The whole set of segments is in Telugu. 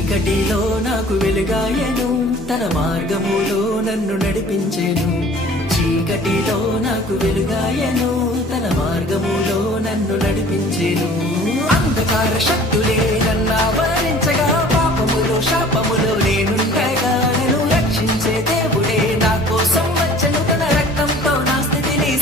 చీకటిలో నాకు వెలుగాయను తన మార్గములో నన్ను నడిపించేను. చీకటిలో నాకు వెలుగాయను తన మార్గములో నన్ను నడిపించేను. అంధకార శక్తులే నన్ను ఆవరించగా పాపములు శాపములు నేను నన్ను రక్షించే దేవుడే. తన స్థితిని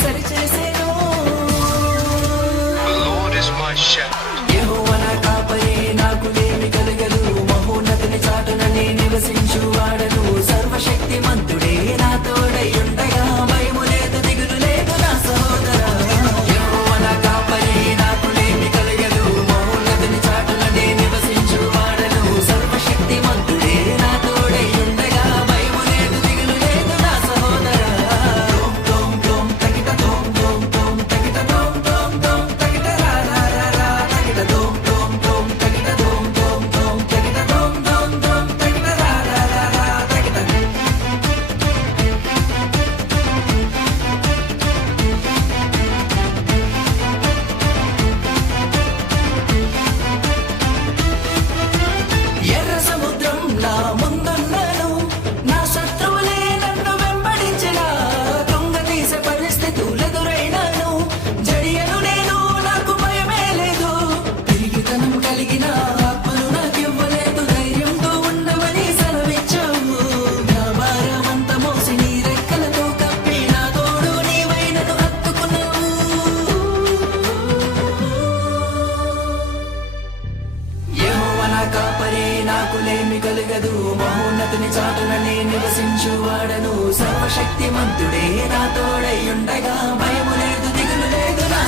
నాకులేమి కలగదు. మహోన్నతిని చాటున నే నివసించు వాడను. సర్వశక్తి మంతుడే నా తోడై ఉండగా. భయము లేదు దిగులు లేదు నా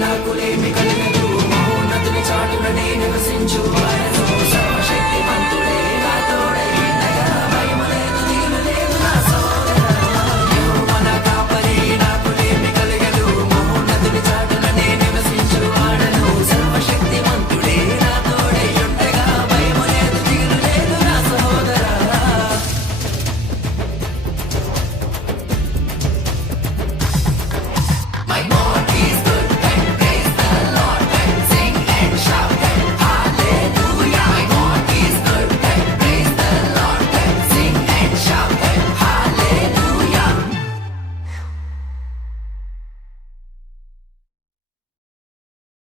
నాకులేమి కలిగదు. మహోన్నతుని చాటున నే నివసించు.